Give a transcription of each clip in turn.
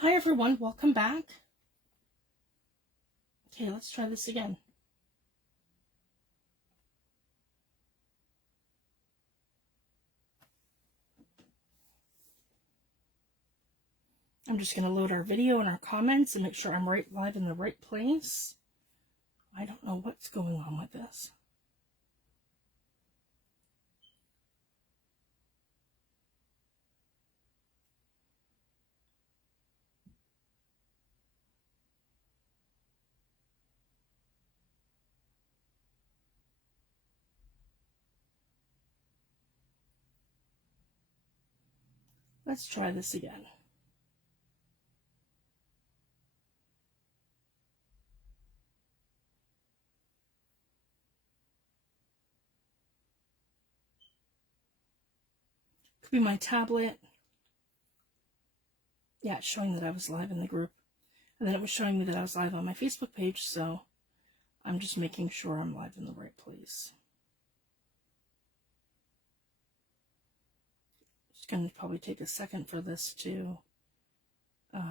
Hi everyone, welcome back. Okay, let's try this again. I'm just going to load our video and our comments and make sure I'm right live in the right place. I don't know what's going on with this. Let's try this again. Could be my tablet. Yeah, it's showing that I was live in the group. And then it was showing me that I was live on my Facebook page, so I'm just making sure I'm live in the right place. It's going to probably take a second for this to... let's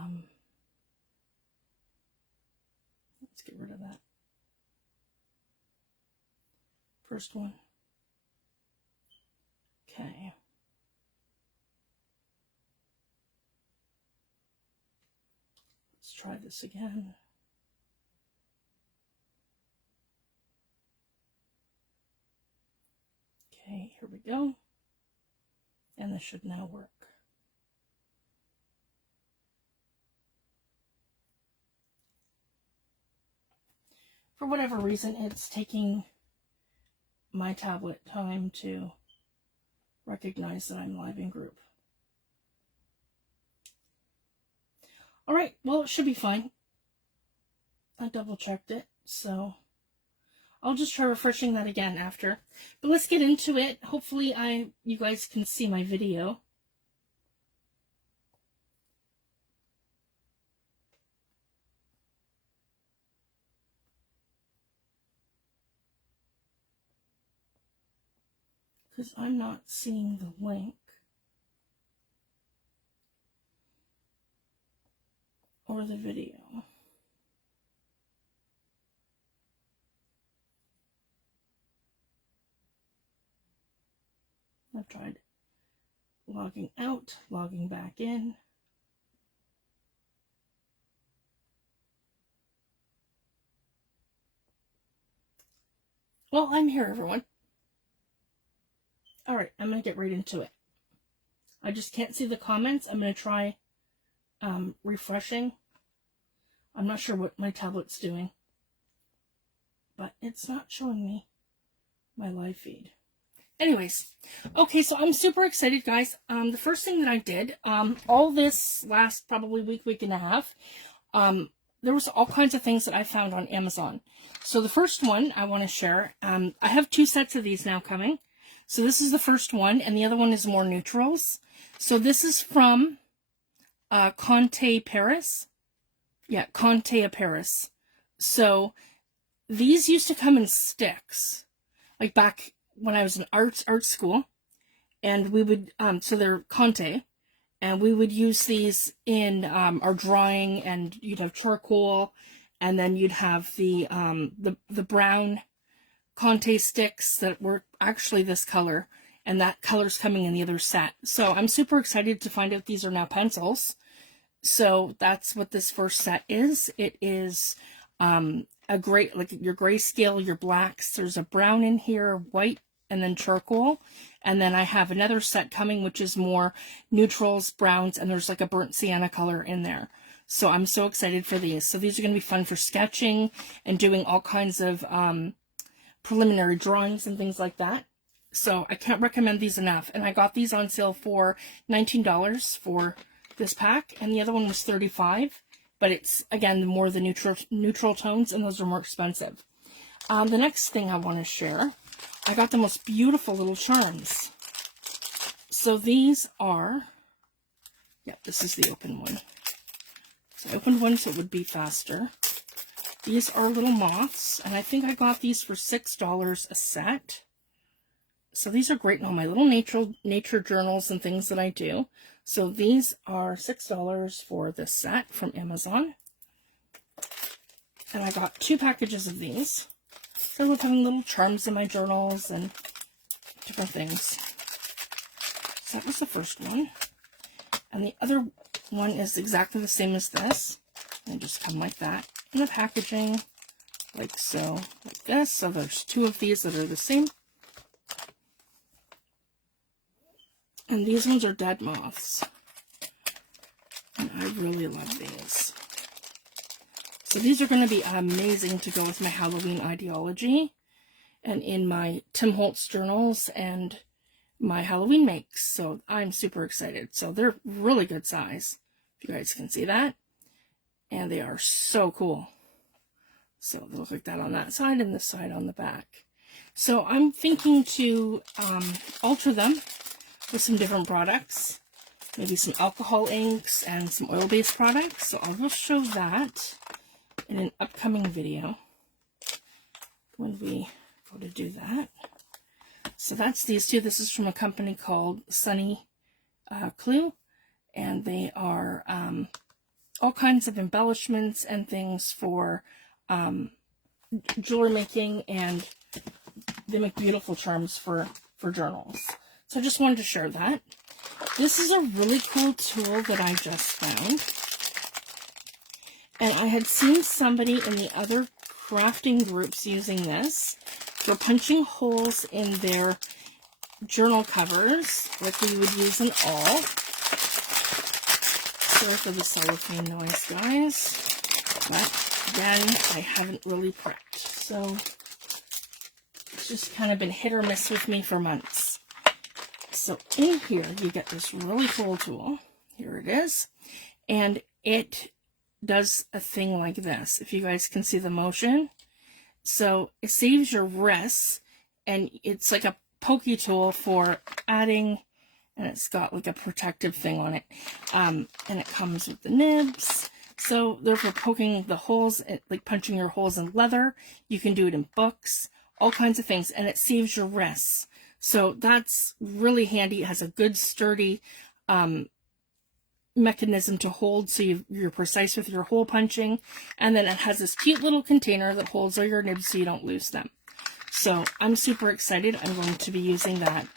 get rid of that. First one. Okay. Let's try this again. Okay, here we go. And this should now work. For whatever reason, it's taking my tablet time to recognize that I'm live in group. All right, well, it should be fine. I double checked it, so I'll just try refreshing that again after. But let's get into it. Hopefully you guys can see my video. Because I'm not seeing the link. Or the video. I've tried logging out, logging back in. Well, I'm here, everyone. All right, I'm going to get right into it. I just can't see the comments. I'm going to try refreshing. I'm not sure what my tablet's doing, but it's not showing me my live feed. Anyways, okay, so I'm super excited, guys. The first thing that I did, all this last probably week and a half, there was all kinds of things that I found on Amazon. So the first one I want to share, I have 2 sets of these now coming. So this is the first one, and the other one is more neutrals. So this is from Conte Paris. Yeah, Conte Paris. So these used to come in sticks, like back when I was in art school, and we would, so they're Conte, and we would use these in our drawing, and you'd have charcoal, and then you'd have the brown Conte sticks that were actually this color, and that color's coming in the other set. So I'm super excited to find out these are now pencils. So that's what this first set is. It is a great, like your grayscale, your blacks. There's a brown in here, white, and then charcoal. And then I have another set coming, which is more neutrals, browns, and there's like a burnt sienna color in there. So I'm so excited for these. So these are going to be fun for sketching and doing all kinds of preliminary drawings and things like that. So I can't recommend these enough. And I got these on sale for $19 for this pack, and the other one was $35. But it's, again, the more the neutral tones, and those are more expensive. The next thing I want to share, I got the most beautiful little charms. So these are, yeah, this is the open one. So I opened one so it would be faster. These are little moths, and I think I got these for $6 a set. So these are great in all my little nature journals and things that I do. So these are $6 for this set from Amazon. And I got 2 packages of these. So I love having little charms in my journals and different things. So that was the first one. And the other one is exactly the same as this. And just come like that. And the packaging, like so, like this. So there's 2 of these that are the same. And these ones are dead moths. And I really love these. So these are going to be amazing to go with my Halloween ideology and in my Tim Holtz journals and my Halloween makes. So I'm super excited. So they're really good size, if you guys can see that. And they are so cool. So they look like that on that side and this side on the back. So I'm thinking to alter them with some different products. Maybe some alcohol inks and some oil-based products. So I will show that in an upcoming video when we go to do that. So that's these 2. This is from a company called Sunny Clue, and they are all kinds of embellishments and things for jewelry making, and they make beautiful charms for journals. So I just wanted to share that. This is a really cool tool that I just found. And I had seen somebody in the other crafting groups using this for punching holes in their journal covers, like we would use in all. Sorry for the cellophane noise, guys. But again, I haven't really prepped. So it's just kind of been hit or miss with me for months. So in here, you get this really cool tool. Here it is. And it does a thing like this, if you guys can see the motion. So it saves your wrists, and it's like a pokey tool for adding, and it's got like a protective thing on it. And it comes with the nibs. So they're for poking the holes, like punching your holes in leather. You can do it in books, all kinds of things, and it saves your wrists. So that's really handy. It has a good sturdy mechanism to hold, so you're precise with your hole punching, and then it has this cute little container that holds all your nibs so you don't lose them. So I'm super excited. I'm going to be using that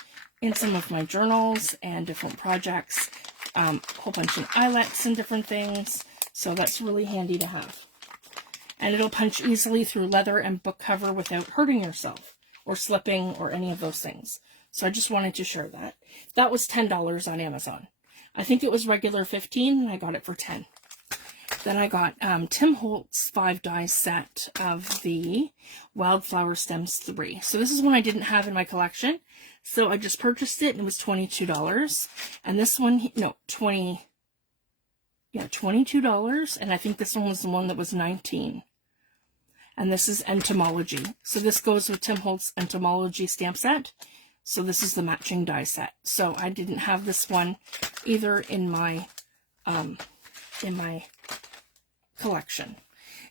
in some of my journals and different projects, whole bunch of eyelets and different things. So that's really handy to have, and it'll punch easily through leather and book cover without hurting yourself or slipping or any of those things. So I just wanted to share that. That was $10 on Amazon. I think it was regular $15, and I got it for $10. Then I got Tim Holtz 5-die set of the Wildflower Stems 3. So this is one I didn't have in my collection. So I just purchased it, and it was $22. And this one, no, $22. And I think this one was the one that was $19. And this is Entomology. So this goes with Tim Holtz Entomology stamp set. So this is the matching die set. So I didn't have this one either in my collection.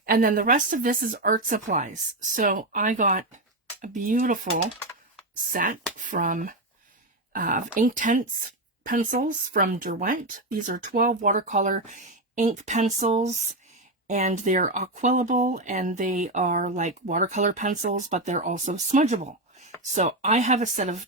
And then the rest of this is art supplies. So I got a beautiful set from Inktense pencils from Derwent. These are 12 watercolor ink pencils, and they're aquillable, and they are like watercolor pencils, but they're also smudgeable. So I have a set of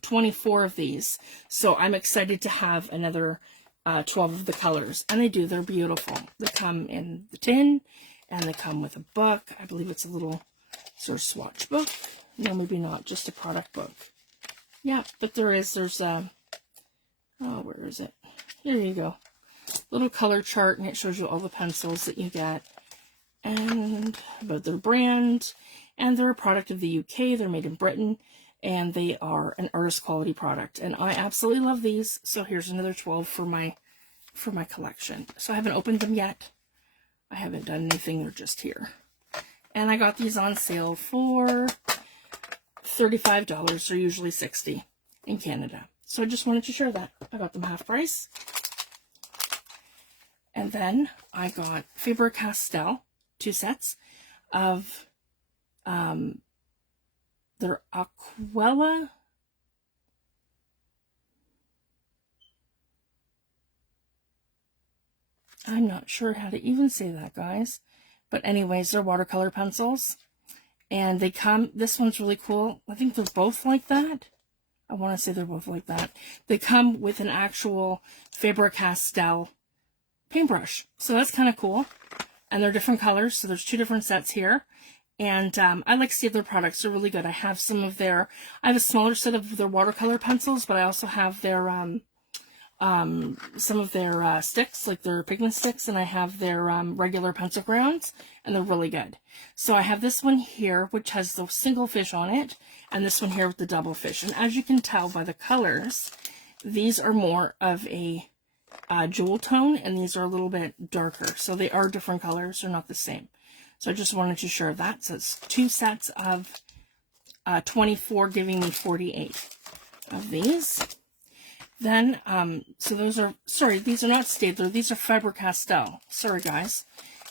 24 of these. So I'm excited to have another 12 of the colors. And they do. They're beautiful. They come in the tin, and they come with a book. I believe it's a little sort of swatch book. No, maybe not. Just a product book. Yeah, but there's a... Oh, where is it? There you go. Little color chart, and it shows you all the pencils that you get. And about their brand. And they're a product of the UK. They're made in Britain, and they are an artist quality product. And I absolutely love these. So here's another 12 for my collection. So I haven't opened them yet. I haven't done anything. They're just here. And I got these on sale for $35. They're usually $60 in Canada. So I just wanted to share that. I got them half price. And then I got Faber-Castell, 2 sets of their Aquella I'm not sure how to even say that, guys. But anyways, they're watercolor pencils. And they come, this one's really cool. I think they're both like that. I want to say they're both like that. They come with an actual Faber-Castell paintbrush. So that's kind of cool. And they're different colors. So there's 2 different sets here. And I like Staedtler products. They're really good. I have some of their, I have a smaller set of their watercolor pencils, but I also have their, some of their sticks, like their pigment sticks, and I have their regular pencil crayons, and they're really good. So I have this one here, which has the single fish on it, and this one here with the double fish. And as you can tell by the colors, these are more of a jewel tone, and these are a little bit darker. So they are different colors. They're not the same. So I just wanted to share that. So it's 2 sets of 24, giving me 48 of these. Then, so those are, sorry, these are not Staedtler, these are Faber-Castell. Sorry, guys.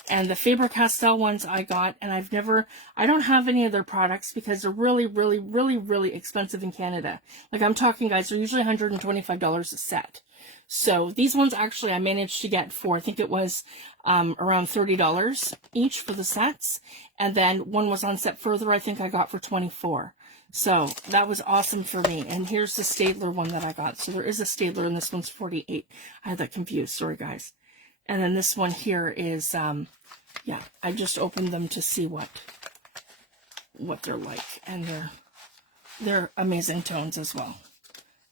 And the Faber-Castell ones I got, and I don't have any of their products because they're really, really, really, really expensive in Canada. Like I'm talking, guys, they're usually $125 a set. So these ones actually I managed to get for, I think it was around $30 each for the sets. And then one was on set further, I think I got for $24. So that was awesome for me. And here's the Staedtler one that I got. So there is a Staedtler and this one's 48. I had that confused. Sorry, guys. And then this one here is, yeah, I just opened them to see what they're like. And they're amazing tones as well.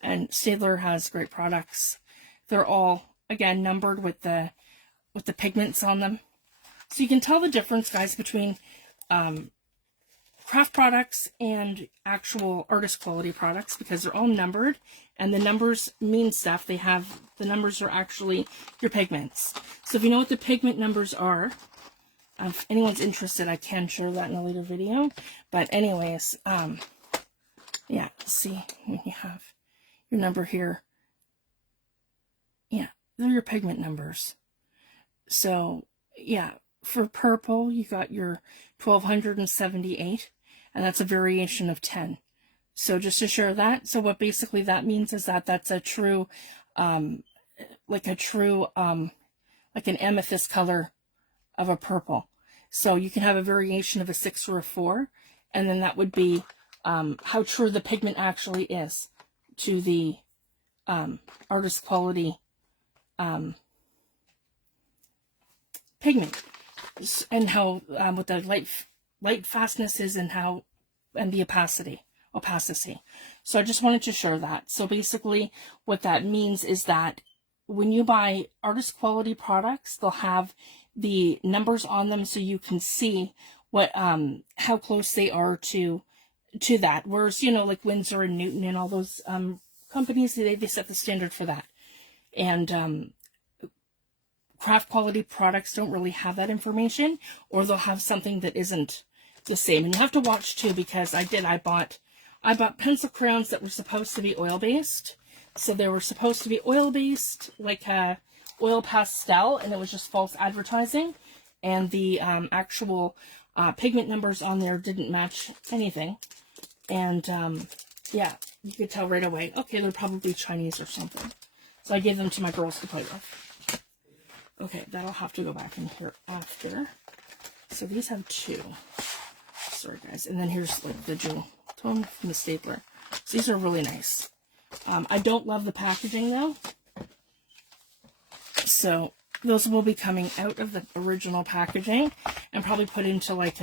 And Staedtler has great products. They're all, again, numbered with the pigments on them. So you can tell the difference, guys, between craft products and actual artist quality products because they're all numbered, and the numbers mean stuff. The numbers are actually your pigments. So if you know what the pigment numbers are, if anyone's interested, I can share that in a later video. But anyways, yeah, see when you have your number here, yeah, they're your pigment numbers. So yeah, for purple, you got your 1278. And that's a variation of 10. So just to share that. So what basically that means is that that's a true, like an amethyst color of a purple. So you can have a variation of a 6 or a 4. And then that would be how true the pigment actually is to the artist quality pigment. And how, what the light fastness is and the opacity. So I just wanted to share that. So basically what that means is that when you buy artist quality products, they'll have the numbers on them so you can see what how close they are to that. Whereas, you know, like Winsor and Newton and all those companies, they set the standard for that. And craft quality products don't really have that information, or they'll have something that isn't the same. And you have to watch too, because I bought pencil crayons that were supposed to be oil based. So they were supposed to be oil based, like a oil pastel, and it was just false advertising. And the actual pigment numbers on there didn't match anything. And yeah, you could tell right away, okay, they're probably Chinese or something. So I gave them to my girls to play with. Okay, that'll have to go back in here after. So these have 2. Sorry, guys. And then here's like the jewel tone from the Staedtler. So these are really nice. I don't love the packaging though. So those will be coming out of the original packaging and probably put into like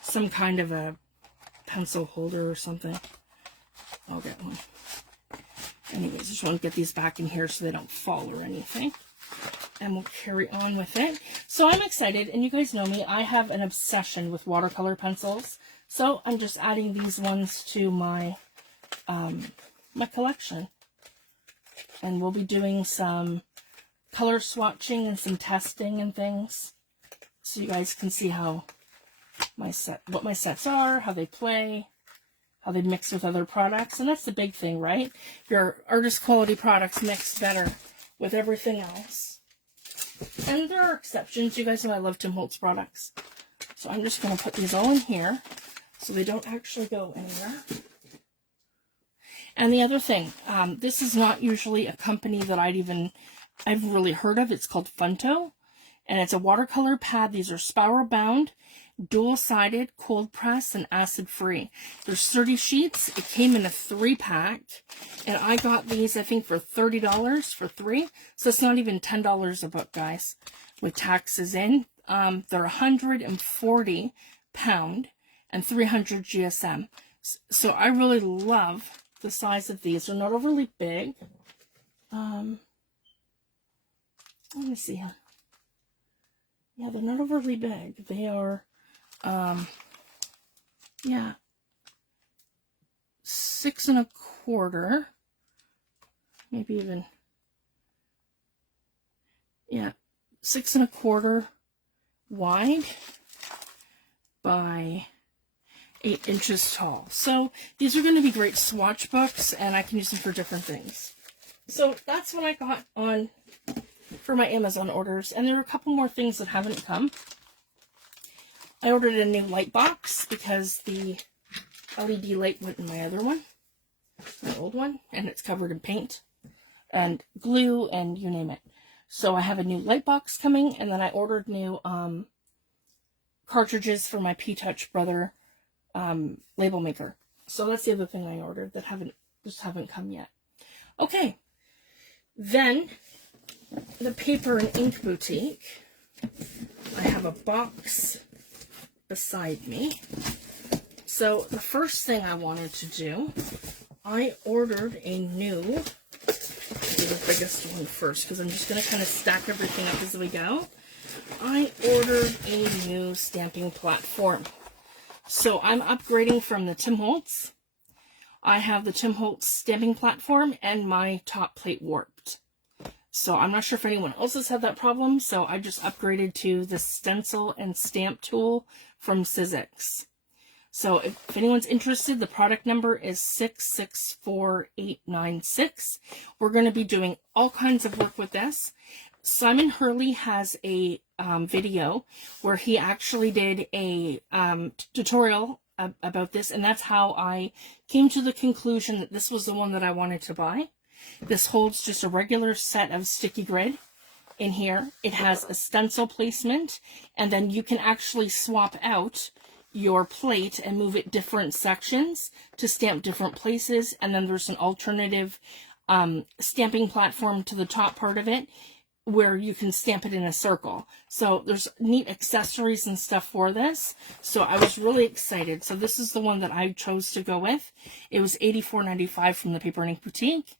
some kind of a pencil holder or something. I'll get one. Anyways, I just want to get these back in here so they don't fall or anything. And we'll carry on with it. So I'm excited, and you guys know me, I have an obsession with watercolor pencils. So I'm just adding these ones to my my collection. And we'll be doing some color swatching and some testing and things. So you guys can see how what my sets are, how they play, how they mix with other products. And that's the big thing, right? Your artist quality products mix better with everything else. And there are exceptions. You guys know I love Tim Holtz products. So I'm just going to put these all in here so they don't actually go anywhere. And the other thing, this is not usually a company that I'd even I've really heard of. It's called Funto, and it's a watercolor pad. These are spiral bound, dual-sided, cold press, and acid-free. There's 30 sheets. It came in a 3-pack, and I got these, I think, for $30 for 3. So it's not even $10 a book, guys, with taxes in. They're 140 pound and 300 GSM. So I really love the size of these. They're not overly big. Let me see. Yeah, they're not overly big. They are, yeah, 6 1/4, maybe even, yeah, 6 1/4 wide by 8 inches tall. So these are going to be great swatch books, and I can use them for different things. So that's what I got on for my Amazon orders, and there are a couple more things that haven't come. I ordered a new light box because the LED light went in my other one, my old one, and it's covered in paint and glue and you name it. So I have a new light box coming, and then I ordered new cartridges for my P-Touch Brother label maker. So that's the other thing I ordered that haven't come yet. Okay, then the Paper and Ink Boutique. I have a box beside me. So the first thing I wanted to do, I ordered a new, I'll do the biggest one first because I'm just going to kind of stack everything up as we go. I ordered a new stamping platform. So I'm upgrading from the Tim Holtz. I have the Tim Holtz stamping platform and my top plate warped. So I'm not sure if anyone else has had that problem, so I just upgraded to the stencil and stamp tool from Sizzix. So if anyone's interested, the product number is 664896. We're going to be doing all kinds of work with this. Simon Hurley has a video where he actually did a tutorial about this, and that's how I came to the conclusion that this was the one that I wanted to buy. This holds just a regular set of sticky grid in here. It has a stencil placement, and then you can actually swap out your plate and move it different sections to stamp different places. And then there's an alternative stamping platform to the top part of it where you can stamp it in a circle. So there's neat accessories and stuff for this. So I was really excited. So this is the one that I chose to go with. It was $84.95 from the Paper and Ink Boutique.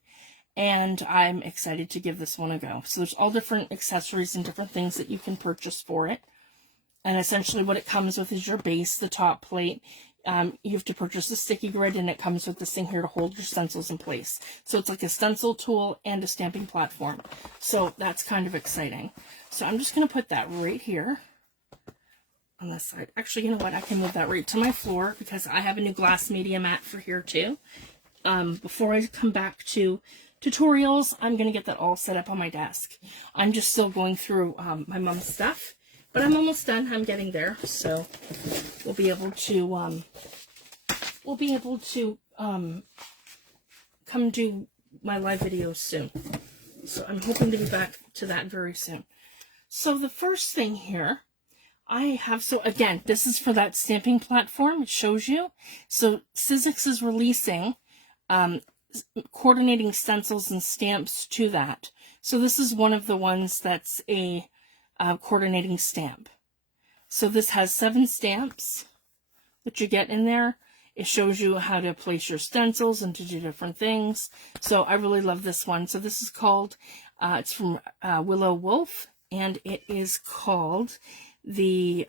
And I'm excited to give this one a go. So there's all different accessories and different things that you can purchase for it. And essentially what it comes with is your base, the top plate. You have to purchase a sticky grid, and it comes with this thing here to hold your stencils in place. So it's like a stencil tool and a stamping platform. So that's kind of exciting. So I'm just going to put that right here on this side. Actually, you know what? I can move that right to my floor because I have a new glass media mat for here too. Before I come back to tutorials, I'm going to get that all set up on my desk. I'm just still going through my mom's stuff, but I'm almost done. I'm getting there, so we'll be able to come do my live videos soon. So I'm hoping to be back to that very soon. So the first thing here I have, so again, this is for that stamping platform. It shows you. So Sizzix is releasing coordinating stencils and stamps to that. So this is one of the ones that's a coordinating stamp. So this has 7 stamps that you get in there. It shows you how to place your stencils and to do different things. So I really love this one. So this is called, it's from Willow Wolf, and it is called the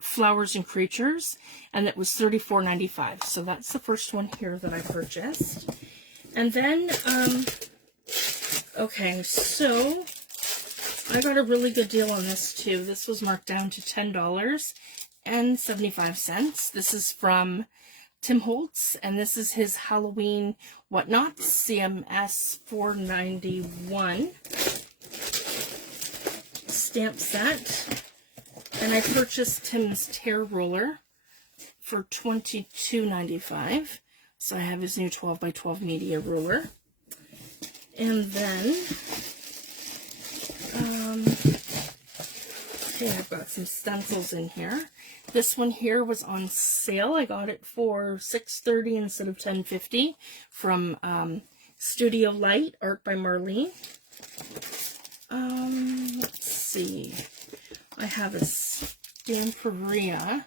Flowers and Creatures, and it was $34.95. So that's the first one here that I purchased. And then, okay, so I got a really good deal on this too. This was marked down to $10.75. This is from Tim Holtz, and this is his Halloween Whatnot CMS 491 stamp set. And I purchased Tim's Tear Roller for $22.95. So I have his new 12 by 12 media ruler. And then Okay, I've got some stencils in here. This one here was on sale. I got it for $6.30 instead of $10.50 from Studio Light, art by Marlene. Let's see. I have a Stamperia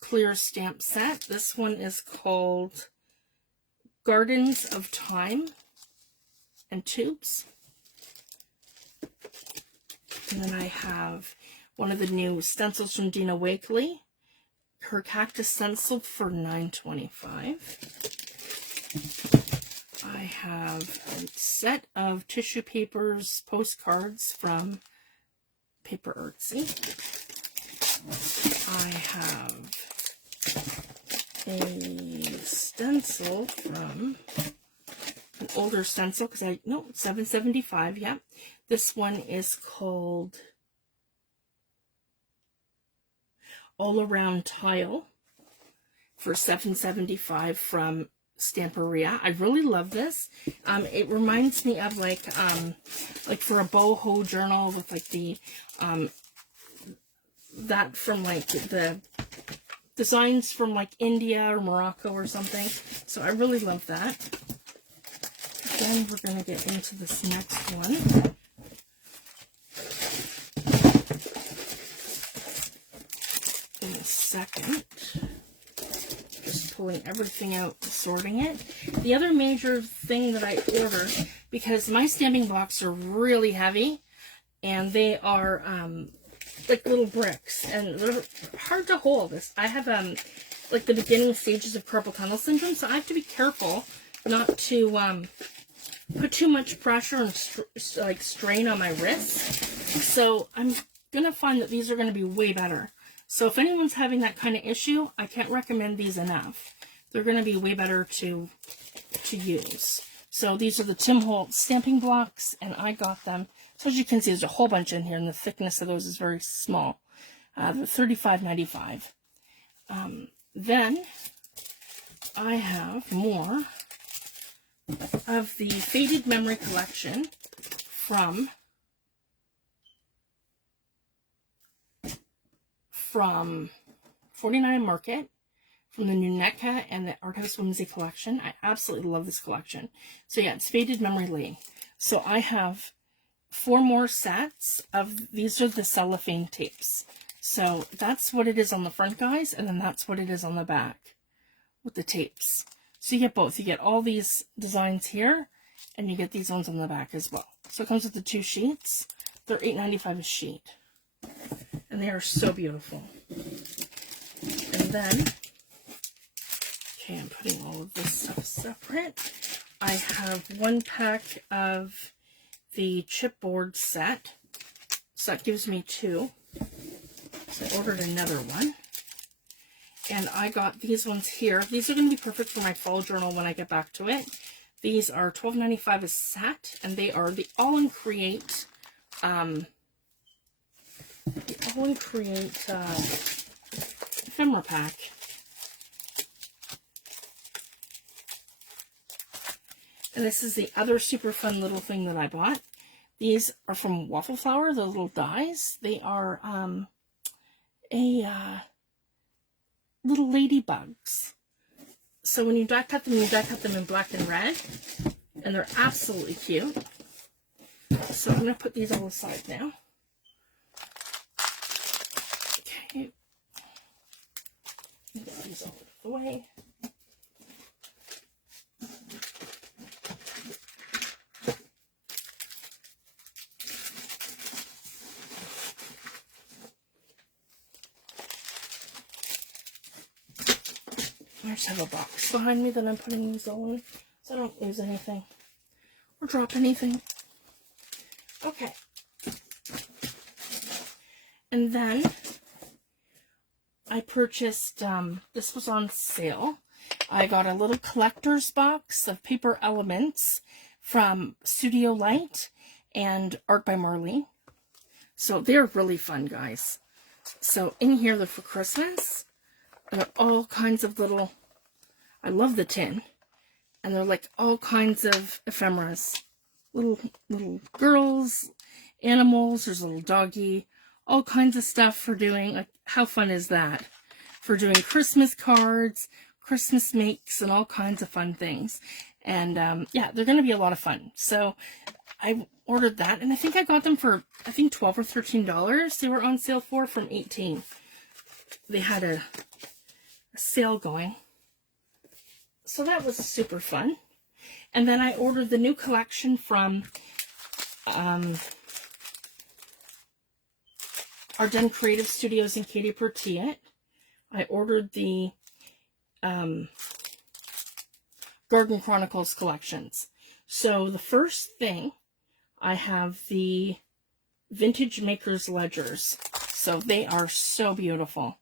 clear stamp set. This one is called Gardens of Time and Tubes. And then I have one of the new stencils from Dina Wakley. Her cactus stencil for $9.25. I have a set of tissue papers, postcards from Paper Artsy. I have a stencil from an older stencil because $7.75. Yeah, this one is called All Around Tile for $7.75 from Stamperia. I really love this. It reminds me of like for a boho journal with like the that from like the designs from like India or Morocco or something. So I really love that. Then we're going to get into this next one. In a second. Just pulling everything out, sorting it. The other major thing that I ordered, because my stamping blocks are really heavy, and they are like little bricks, and they're hard to hold. I have like the beginning stages of carpal tunnel syndrome, so I have to be careful not to put too much pressure and strain on my wrists. So I'm gonna find that these are gonna be way better. So if anyone's having that kind of issue, I can't recommend these enough. They're gonna be way better to use. So these are the Tim Holtz stamping blocks, and I got them. So as you can see, there's a whole bunch in here, and the thickness of those is very small. They're $35.95. Then I have more of the Faded Memory collection from 49 Market, from the new NECA and the Art House Whimsy collection. I absolutely love this collection. So yeah, it's Faded Memory Lane. So I have 4 more sets of, these are the cellophane tapes. So that's what it is on the front, guys, and then that's what it is on the back with the tapes. So you get both. You get all these designs here, and you get these ones on the back as well. So it comes with the 2 sheets. They're $8.95 a sheet. And they are so beautiful. And then, okay, I'm putting all of this stuff separate. I have 1 pack of the chipboard set. So that gives me 2. So I ordered another one. And I got these ones here. These are going to be perfect for my fall journal when I get back to it. These are $12.95 a set, and they are the All-in-Create ephemera pack. And this is the other super fun little thing that I bought. These are from Waffle Flower, the little dies. They are little ladybugs. So when you die cut them in black and red. And they're absolutely cute. So I'm going to put these all aside now. Okay. Get these all out of the way. I just have a box behind me that I'm putting these all in, so I don't lose anything or drop anything. Okay. And then I purchased, this was on sale. I got a little collector's box of paper elements from Studio Light and Art by Marlene. So they're really fun, guys. So in here, they're for Christmas. They're all kinds of little, I love the tin. And they're like all kinds of ephemeras. Little girls, animals, there's a little doggy, all kinds of stuff for doing, like, how fun is that? For doing Christmas cards, Christmas makes, and all kinds of fun things. And yeah, they're going to be a lot of fun. So I ordered that, and I think I got them for, I think $12 or $13. They were on sale from $18. They had a sale going. So that was super fun. And then I ordered the new collection from Ardennes Creative Studios and Katie Pertiet. I ordered the Garden Chronicles collections. So the first thing, I have the Vintage Makers Ledgers. So they are so beautiful.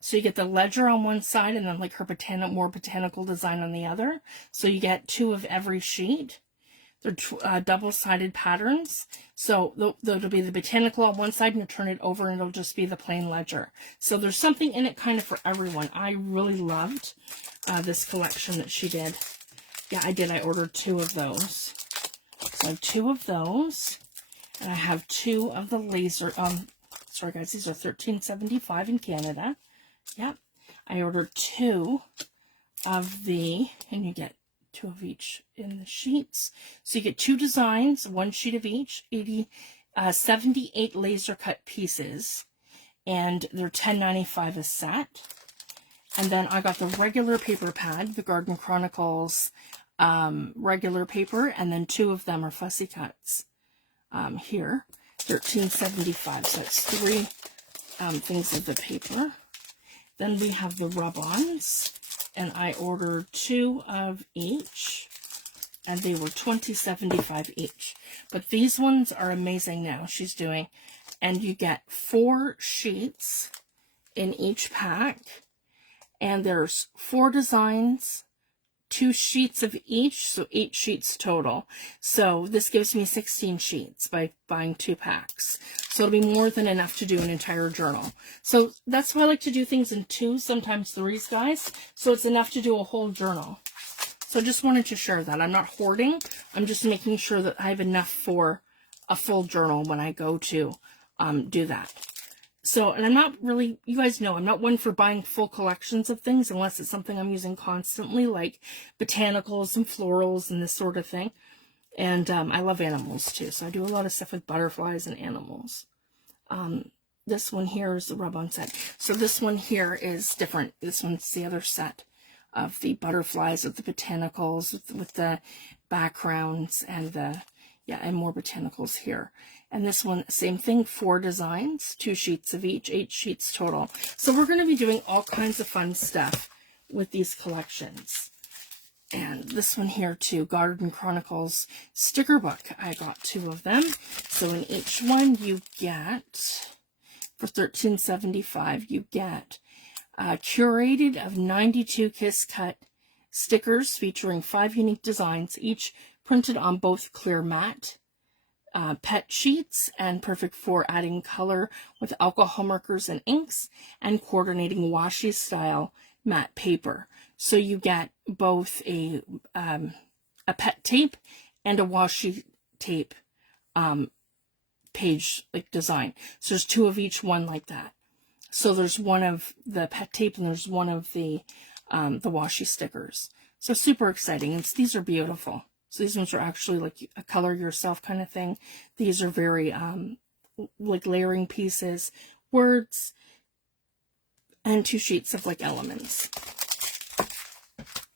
So you get the ledger on one side and then like her more botanical design on the other. So you get 2 of every sheet. They're double-sided patterns. So there'll be the botanical on one side and you turn it over and it'll just be the plain ledger. So there's something in it kind of for everyone. I really loved this collection that she did. Yeah, I did. I ordered 2 of those. So I have 2 of those. And I have 2 of the laser, sorry guys, these are $13.75 in Canada. Yep. I ordered 2 of the, and you get 2 of each in the sheets. So you get 2 designs, 1 sheet of each, 78 laser cut pieces, and they're $10.95 a set. And then I got the regular paper pad, the Garden Chronicles regular paper, and then 2 of them are fussy cuts. Here, $13.75. So that's 3 things of the paper. Then we have the rub-ons, and I ordered 2 of each, and they were $20.75 each. But these ones are amazing now, she's doing. And you get 4 sheets in each pack, and there's 4 designs, 2 sheets of each, so 8 sheets total. So this gives me 16 sheets by buying 2 packs. So it'll be more than enough to do an entire journal. So that's why I like to do things in 2s, sometimes 3s, guys. So it's enough to do a whole journal. So I just wanted to share that. I'm not hoarding. I'm just making sure that I have enough for a full journal when I go to do that. So, and I'm not really, you guys know, I'm not one for buying full collections of things unless it's something I'm using constantly, like botanicals and florals and this sort of thing. And I love animals too, so I do a lot of stuff with butterflies and animals. This one here is the rub-on set. So this one here is different. This one's the other set of the butterflies with the botanicals, with the backgrounds and the, yeah, and more botanicals here. And this one, same thing, 4 designs, 2 sheets of each, 8 sheets total. So we're going to be doing all kinds of fun stuff with these collections. And this one here too, Garden Chronicles sticker book. I got 2 of them. So in each one you get, for $13.75, you get curated of 92 Kiss Cut stickers featuring 5 unique designs, each printed on both clear matte pet sheets and perfect for adding color with alcohol markers and inks and coordinating washi style matte paper. So you get both a pet tape and a washi tape page like design. So there's 2 of each one like that. So there's 1 of the pet tape and there's 1 of the washi stickers. So super exciting. These are beautiful. So these ones are actually like a color yourself kind of thing. These are very like layering pieces, words, and 2 sheets of like elements.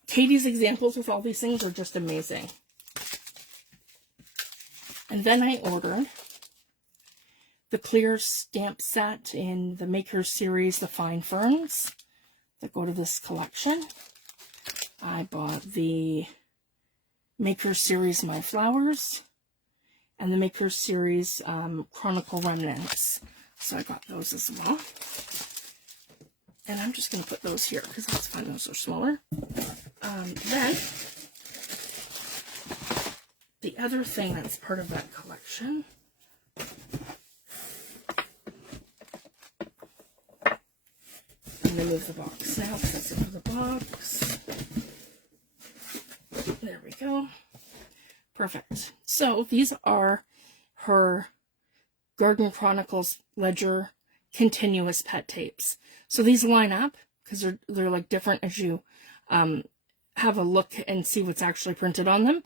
Katie's examples with all these things are just amazing. And then I ordered the clear stamp set in the Maker series, the Fine Ferns, that go to this collection. I bought the Maker series My Flowers and the Maker series Chronicle Remnants. So I got those as well. And I'm just going to put those here because that's fine. Those are smaller. Then the other thing that's part of that collection, I'm going to move the box now because that's into the box. There we go. Perfect. So these are her Garden Chronicles Ledger Continuous Pet Tapes. So these line up because they're like different as you have a look and see what's actually printed on them.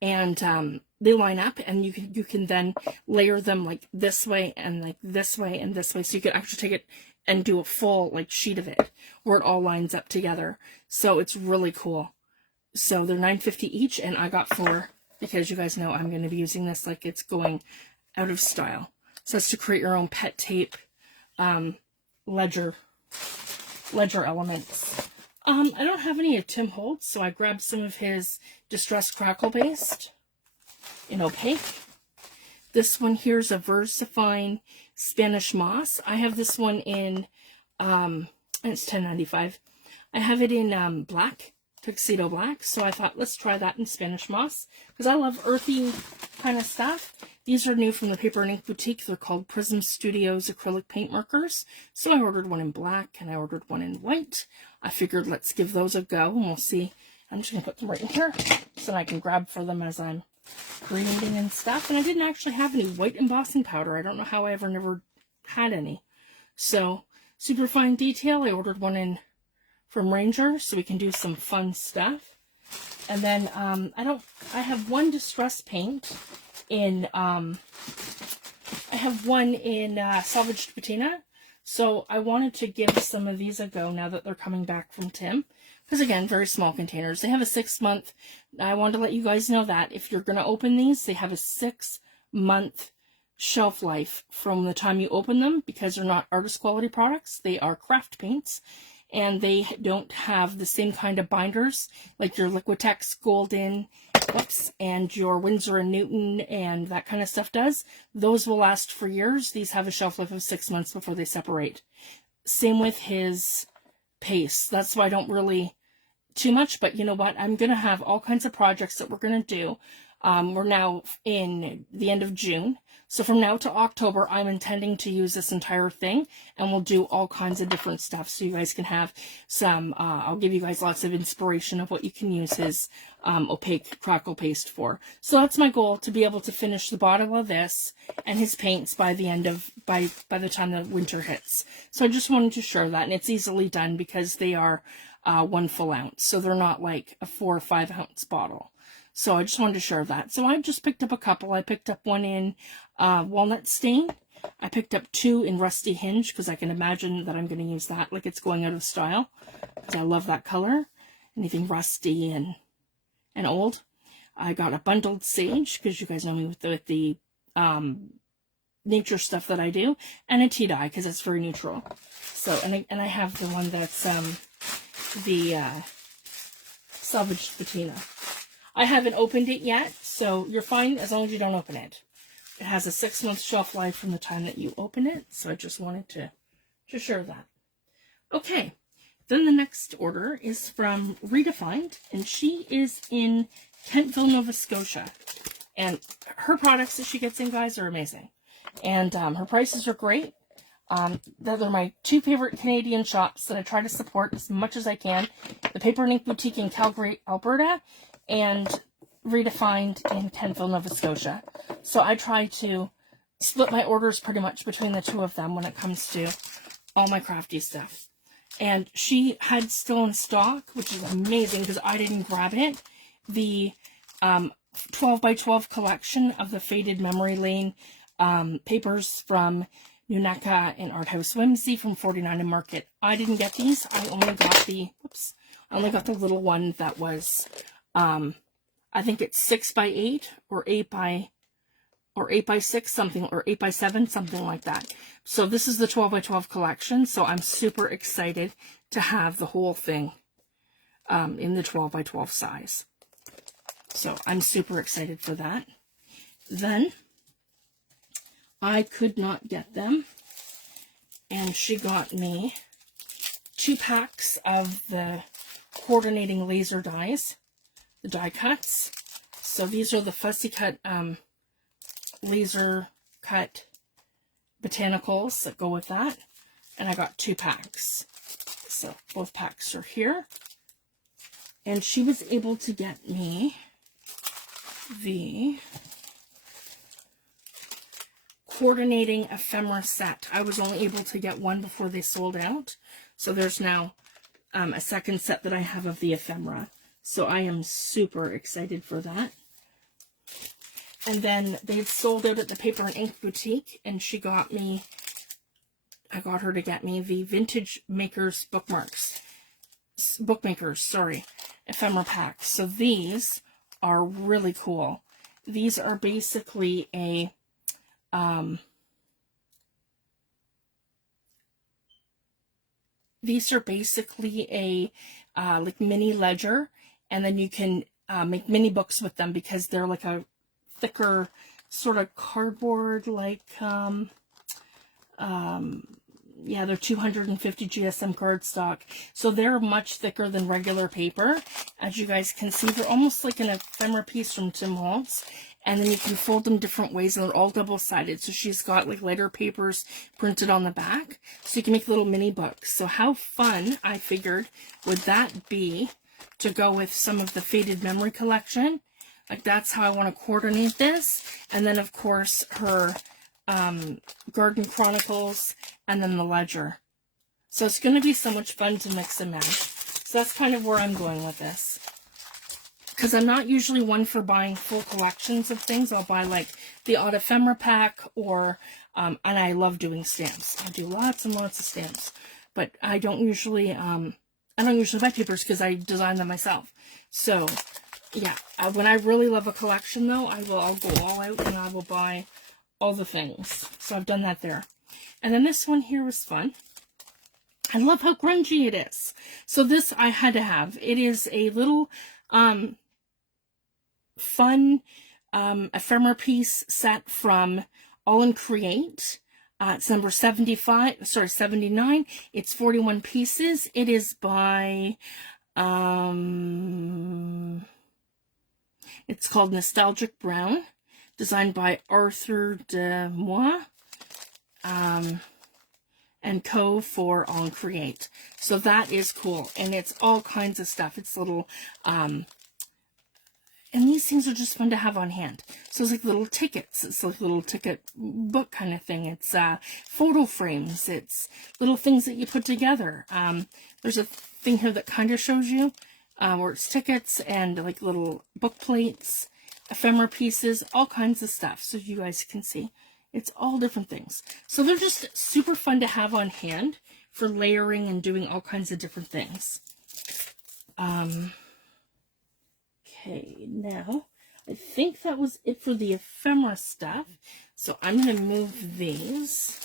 And they line up, and you can then layer them like this way and like this way and this way. So you could actually take it and do a full like sheet of it where it all lines up together. So it's really cool. So they're $9.50 each, and I got 4 because you guys know I'm going to be using this like it's going out of style. So it's to create your own pet tape ledger elements. I don't have any of Tim Holtz, so I grabbed some of his Distress Crackle Paste in opaque. This one here is a VersaFine Spanish Moss. I have this one in, it's $10.95. I have it in black, tuxedo black, so I thought let's try that in Spanish Moss, because I love earthy kind of stuff. These are new from the Paper and Ink Boutique. They're called Prism Studios acrylic paint markers. So I ordered one in black and I ordered one in white. I figured let's give those a go and we'll see. I'm just going to put them right in here so that I can grab for them as I'm creating and stuff. And I didn't actually have any white embossing powder. I don't know how I never had any. So super fine detail. I ordered one in from Ranger so we can do some fun stuff. And then I have one distress paint in Salvaged Patina. So I wanted to give some of these a go now that they're coming back from Tim. Because again, very small containers. They have a 6-month. I wanted to let you guys know that if you're going to open these, they have a 6-month shelf life from the time you open them, because they're not artist quality products. They are craft paints. And they don't have the same kind of binders like your Liquitex Golden, and your Winsor & Newton and that kind of stuff does. Those will last for years. These have a shelf life of 6 months before they separate. Same with his paste. That's why I don't really too much, but you know what? I'm going to have all kinds of projects that we're going to do. We're now in the end of June. So from now to October, I'm intending to use this entire thing, and we'll do all kinds of different stuff so you guys can have some, I'll give you guys lots of inspiration of what you can use his opaque crackle paste for. So that's my goal, to be able to finish the bottle of this and his paints by the end of, by the time the winter hits. So I just wanted to share that, and it's easily done because they are 1 full ounce. So they're not like a 4 or 5 ounce bottle. So I just wanted to share that. So I just picked up a couple. I picked up one in Walnut Stain. I picked up 2 in Rusty Hinge because I can imagine that I'm going to use that like it's going out of style, because I love that color. Anything rusty and old. I got a Bundled Sage because you guys know me with the nature stuff that I do, and a tea dye because it's very neutral. So and I have the one that's the Salvaged Patina. I haven't opened it yet, so you're fine as long as you don't open it. It has a 6-month shelf life from the time that you open it, so I just wanted to share that. Okay, then the next order is from Redifined, and she is in Kentville, Nova Scotia. And her products that she gets in, guys, are amazing. And her prices are great. They're my 2 favorite Canadian shops that I try to support as much as I can. The Paper and Ink Boutique in Calgary, Alberta, and Redifined in Kentville, Nova Scotia. So I try to split my orders pretty much between the 2 of them when it comes to all my crafty stuff. And she had still in stock, which is amazing because I didn't grab it, the 12 by 12 collection of the Faded Memory Lane papers from Nuneka and Art House Whimsy from 49 and Market. I didn't get these. I only got the little one that was I think it's 6 by 8 or 8 by 6 something, or 8 by 7, something like that. So this is the 12 by 12 collection. So I'm super excited to have the whole thing in the 12 by 12 size. So I'm super excited for that. Then I could not get them, and she got me 2 packs of the coordinating laser dies, the die cuts. So these are the Fussy Cut laser cut botanicals that go with that, and I got 2 packs. So both packs are here, and she was able to get me the coordinating ephemera set. I was only able to get one before they sold out. So there's now a second set that I have of the ephemera. So I am super excited for that. And then they had sold out at the Paper and Ink Boutique, and I got her to get me the Vintage Makers Bookmakers, sorry, ephemera pack. So these are really cool. These are basically a, like mini ledger, and then you can make mini books with them because they're like a thicker sort of cardboard, like, yeah, they're 250 GSM cardstock. So they're much thicker than regular paper. As you guys can see, they're almost like an ephemera piece from Tim Holtz. And then you can fold them different ways, and they're all double-sided. So she's got like lighter papers printed on the back. So you can make little mini books. So how fun, I figured, would that be to go with some of the Faded Memory collection? Like, that's how I want to coordinate this. And then, of course, her Garden Chronicles, and then the ledger. So it's going to be so much fun to mix and match. So that's kind of where I'm going with this. Because I'm not usually one for buying full collections of things. I'll buy like the odd ephemera pack, or, and I love doing stamps. I do lots and lots of stamps. But I don't usually buy papers because I design them myself. So, yeah, when I really love a collection though, I'll go all out and I will buy all the things. So I've done that there. And then this one here was fun. I love how grungy it is. So this I had to have. It is a little fun ephemera piece set from All in Create. It's number 79. It's 41 pieces. It is by it's called Nostalgic Brown, designed by Arthur Demois, and Co. for All in Create. So that is cool. And it's all kinds of stuff. It's little, and these things are just fun to have on hand. So it's like little tickets. It's like a little ticket book kind of thing. It's photo frames. It's little things that you put together. There's a thing here that kind of shows you where it's tickets and like little book plates, ephemera pieces, all kinds of stuff. So you guys can see. It's all different things. So they're just super fun to have on hand for layering and doing all kinds of different things. Okay, now I think that was it for the ephemera stuff. So I'm going to move these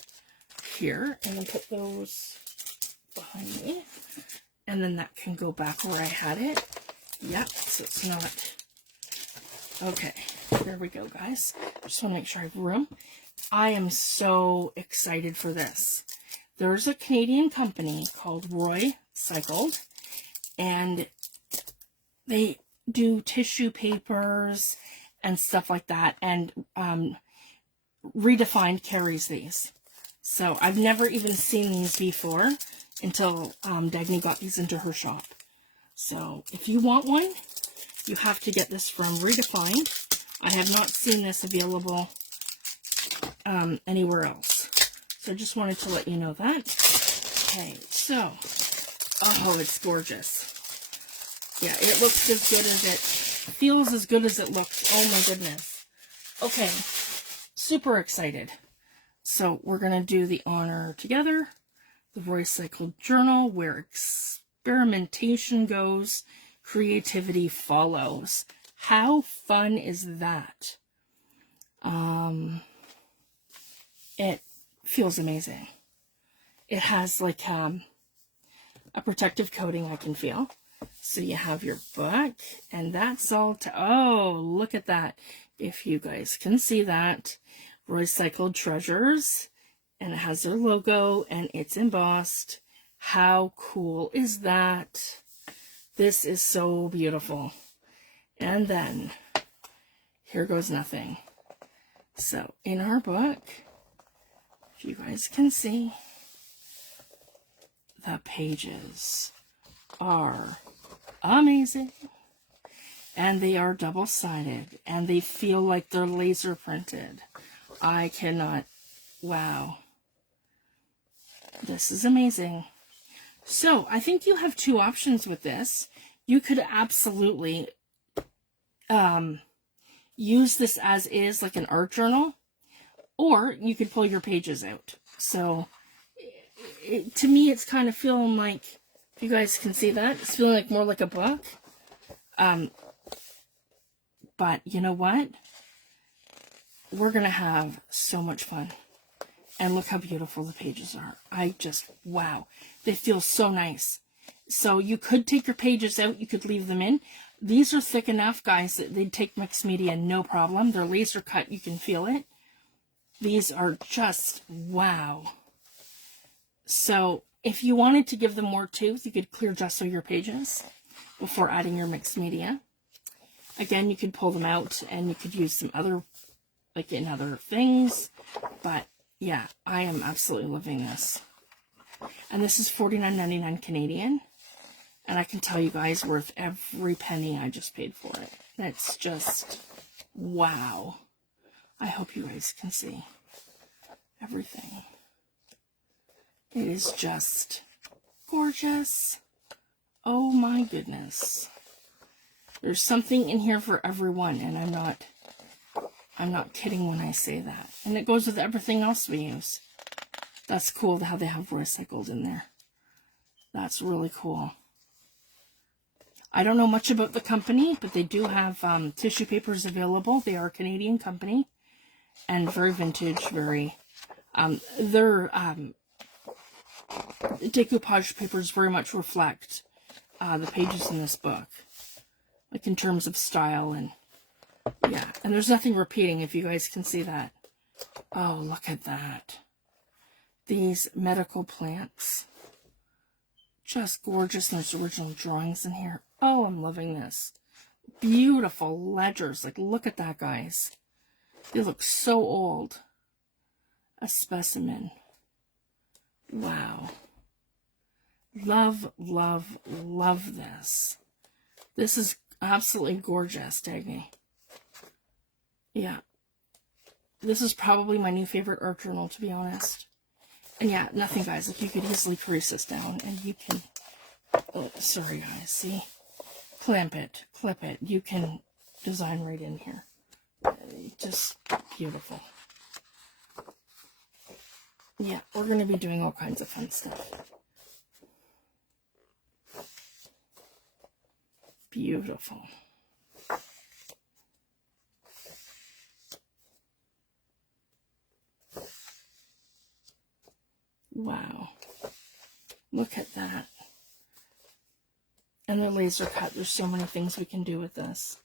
here and then put those behind me. And then that can go back where I had it. Yep, so it's not... Okay, there we go, guys. Just want to make sure I have room. I am so excited for this. There's a Canadian company called Redifined, and they do tissue papers and stuff like that, and Redifined carries these. So I've never even seen these before until Dagny got these into her shop. So if you want one, you have to get this from Redifined. I have not seen this available anywhere else. So I just wanted to let you know that. Okay, so, oh, it's gorgeous. Yeah, it looks as good as it feels, as good as it looks. Oh my goodness. Okay, super excited. So we're going to do the honor together. The Roy Cycle Journal, where experimentation goes, creativity follows. How fun is that? It feels amazing. It has like a protective coating I can feel. So you have your book, and that's all to, oh, look at that. If you guys can see that, Recycled Treasures, and it has their logo, and it's embossed. How cool is that? This is so beautiful. And then, here goes nothing. So, in our book, if you guys can see, the pages are amazing. And they are double-sided, and they feel like they're laser printed. I cannot wow. This is amazing. So I think you have two options with this. You could absolutely use this as is, like an art journal, or you could pull your pages out. So to me, it's kind of feeling like, if you guys can see that, it's feeling like more like a book. But you know what? We're going to have so much fun. And look how beautiful the pages are. Wow. They feel so nice. So you could take your pages out. You could leave them in. These are thick enough, guys, that they'd take mixed media no problem. They're laser cut. You can feel it. These are just, wow. So if you wanted to give them more tooth, you could clear gesso your pages before adding your mixed media. Again, you could pull them out and you could use some other, like in other things. But yeah, I am absolutely loving this. And this is $49.99 Canadian. And I can tell you guys, worth every penny I just paid for it. That's just, wow. I hope you guys can see everything. It is just gorgeous. Oh my goodness. There's something in here for everyone, and I'm not kidding when I say that. And it goes with everything else we use. That's cool how they have recycled in there. That's really cool. I don't know much about the company, but they do have tissue papers available. They are a Canadian company and very vintage, very, their decoupage papers very much reflect the pages in this book. Like in terms of style and, yeah. And there's nothing repeating, if you guys can see that. Oh, look at that. These medical plants. Just gorgeous. And there's original drawings in here. Oh, I'm loving this. Beautiful ledgers. Like, look at that, guys. They look so old. A specimen. Wow. Love, love, love this. This is absolutely gorgeous, Dagny. Yeah. This is probably my new favorite art journal, to be honest. And yeah, nothing, guys. Like, you could easily crease this down, and you can... Oh, sorry, guys. See? Clamp it. Clip it. You can design right in here. Just beautiful. Yeah, we're going to be doing all kinds of fun stuff. Beautiful. Wow. Look at that. And they're laser cut. There's so many things we can do with this.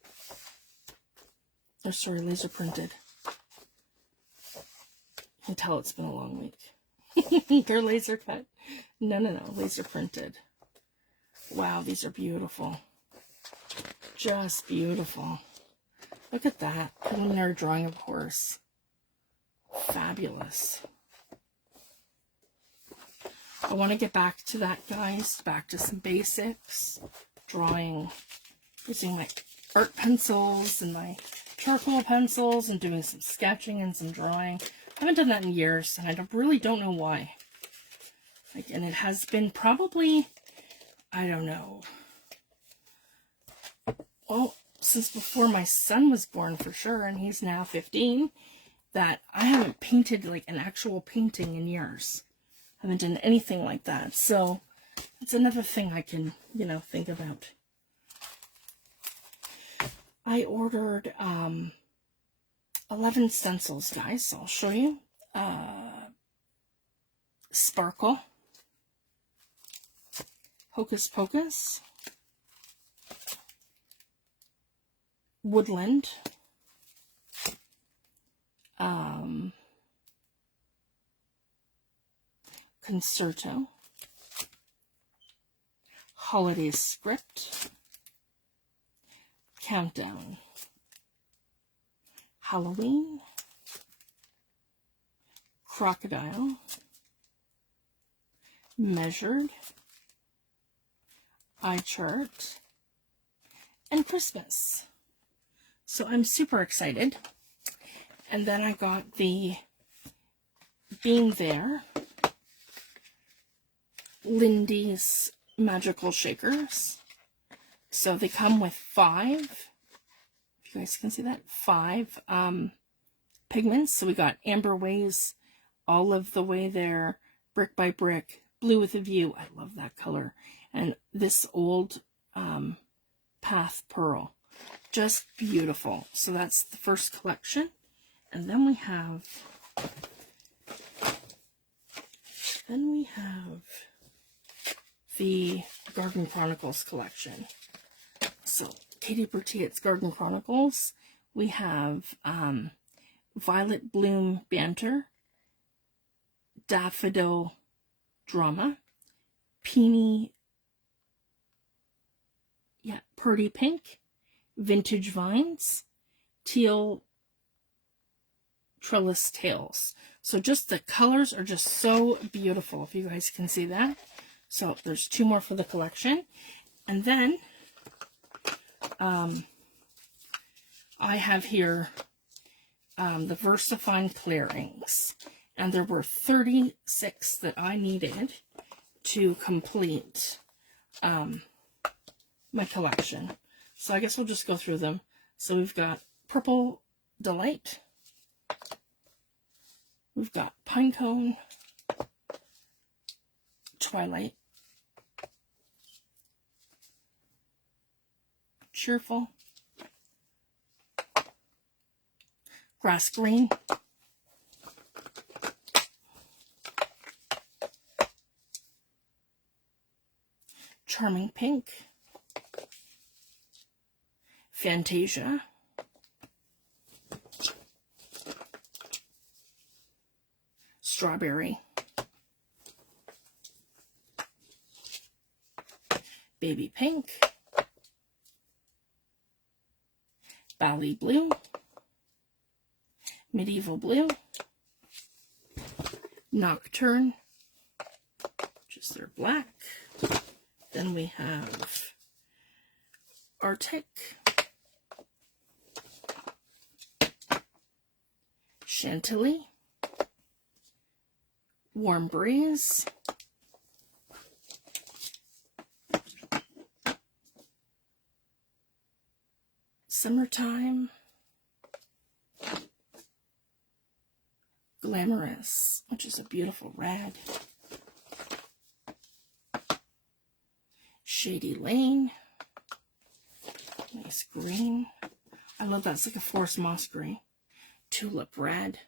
Oh, sorry, laser printed. You can tell it's been a long week. They're laser cut. No, laser printed. Wow, these are beautiful. Just beautiful. Look at that. Preliminary drawing of horse. Fabulous. I want to get back to that, guys. Back to some basics. Drawing. Using my art pencils and my charcoal pencils and doing some sketching and some drawing. I haven't done that in years, and I really don't know why. Like, and it has been probably, I don't know, well, since before my son was born for sure, and he's now 15, that I haven't painted like an actual painting in years. I haven't done anything like that. So it's another thing I can, you know, think about. I ordered 11 stencils, guys. So I'll show you. Sparkle. Hocus Pocus. Woodland. Concerto. Holiday Script. Countdown. Halloween. Crocodile. Measured. Eye Chart. And Christmas. So I'm super excited. And then I got the being there, Lindy's Magical Shakers. So they come with 5, if you guys can see that, 5 pigments. So we got Amber Ways, Olive the Way There, Brick by Brick, Blue with a View. I love that color. And this Old Path Pearl. Just beautiful. So that's the first collection. And then we have the Garden Chronicles collection. So Katie Berthiet's Garden Chronicles. We have Violet Bloom Banter, Daffodil Drama, Peony, Purdy Pink, Vintage Vines, Teal Trellis Tales. So just the colors are just so beautiful, if you guys can see that. So there's 2 more for the collection. And then I have here the VersaFine clearings. And there were 36 that I needed to complete my collection. So I guess we'll just go through them. So we've got Purple Delight. We've got Pinecone, Twilight, Cheerful, Grass Green, Charming Pink, Fantasia, Strawberry, Baby Pink, Bally Blue, Medieval Blue, Nocturne, which is their black. Then we have Arctic, Chantilly, Warm Breeze, Summertime, Glamorous, which is a beautiful red, Shady Lane, nice green. I love that. It's like a forest moss green. Tulip Red,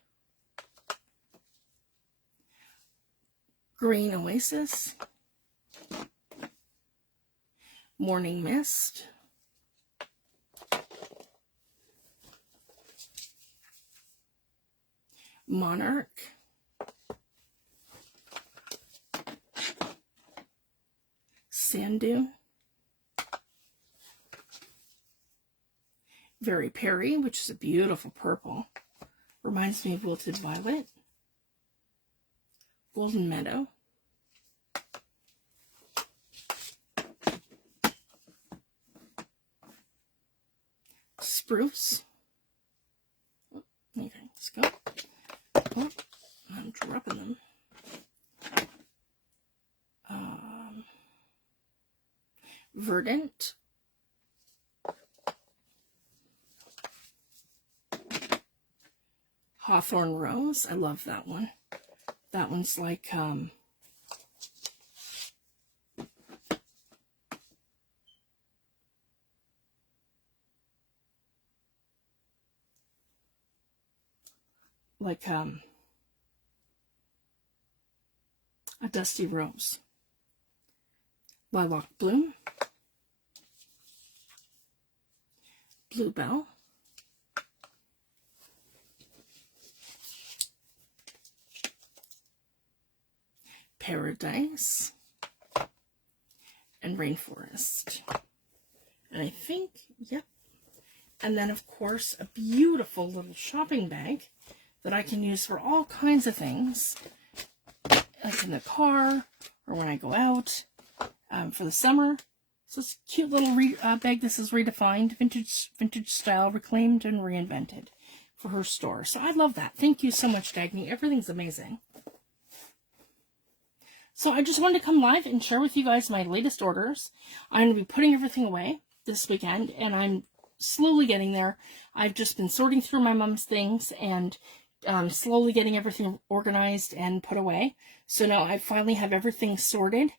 Green Oasis, Morning Mist, Monarch, Sand Dune, Very Perry, which is a beautiful purple. Reminds me of Wilted Violet, Golden Meadow, Spruce. Okay, let's go. Oh, I'm dropping them. Verdant, Hawthorne Rose. I love that one. That one's like a dusty rose. Lilac Bloom, Bluebell, Paradise, and Rainforest. And I think, yep. And then, of course, a beautiful little shopping bag that I can use for all kinds of things, like in the car or when I go out for the summer. So it's a cute little bag. This is Redifined, vintage style, reclaimed and reinvented for her store. So I love that. Thank you so much, Dagny. Everything's amazing. So I just wanted to come live and share with you guys my latest orders. I'm going to be putting everything away this weekend, and I'm slowly getting there. I've just been sorting through my mom's things and slowly getting everything organized and put away. So now I finally have everything sorted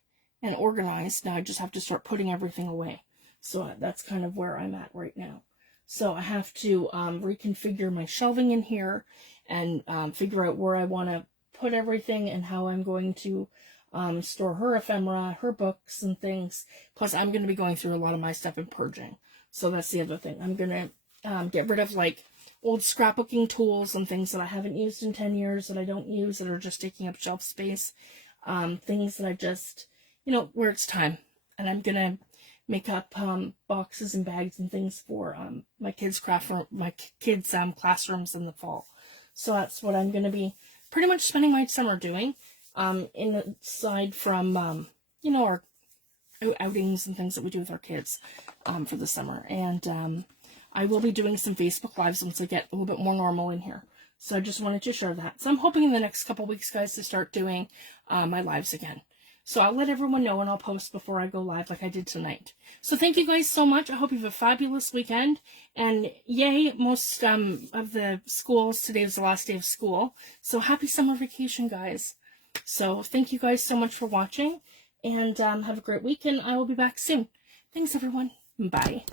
and organized. Now I just have to start putting everything away. So that's kind of where I'm at right now. So I have to reconfigure my shelving in here and figure out where I want to put everything and how I'm going to store her ephemera, her books and things. Plus I'm going to be going through a lot of my stuff and purging. So that's the other thing. I'm going to get rid of like old scrapbooking tools and things that I haven't used in 10 years that I don't use, that are just taking up shelf space. Things that I just, you know, where it's time. And I'm going to make up boxes and bags and things for my kids' classrooms in the fall. So that's what I'm going to be pretty much spending my summer doing. Aside from you know, our outings and things that we do with our kids for the summer. And I will be doing some Facebook Lives once I get a little bit more normal in here. So I just wanted to share that. So I'm hoping in the next couple weeks, guys, to start doing my lives again. So I'll let everyone know, and I'll post before I go live like I did tonight. So thank you guys so much. I hope you have a fabulous weekend. And yay, most of the schools, today is the last day of school. So happy summer vacation, guys. So thank you guys so much for watching. And have a great week, and I will be back soon. Thanks, everyone. Bye.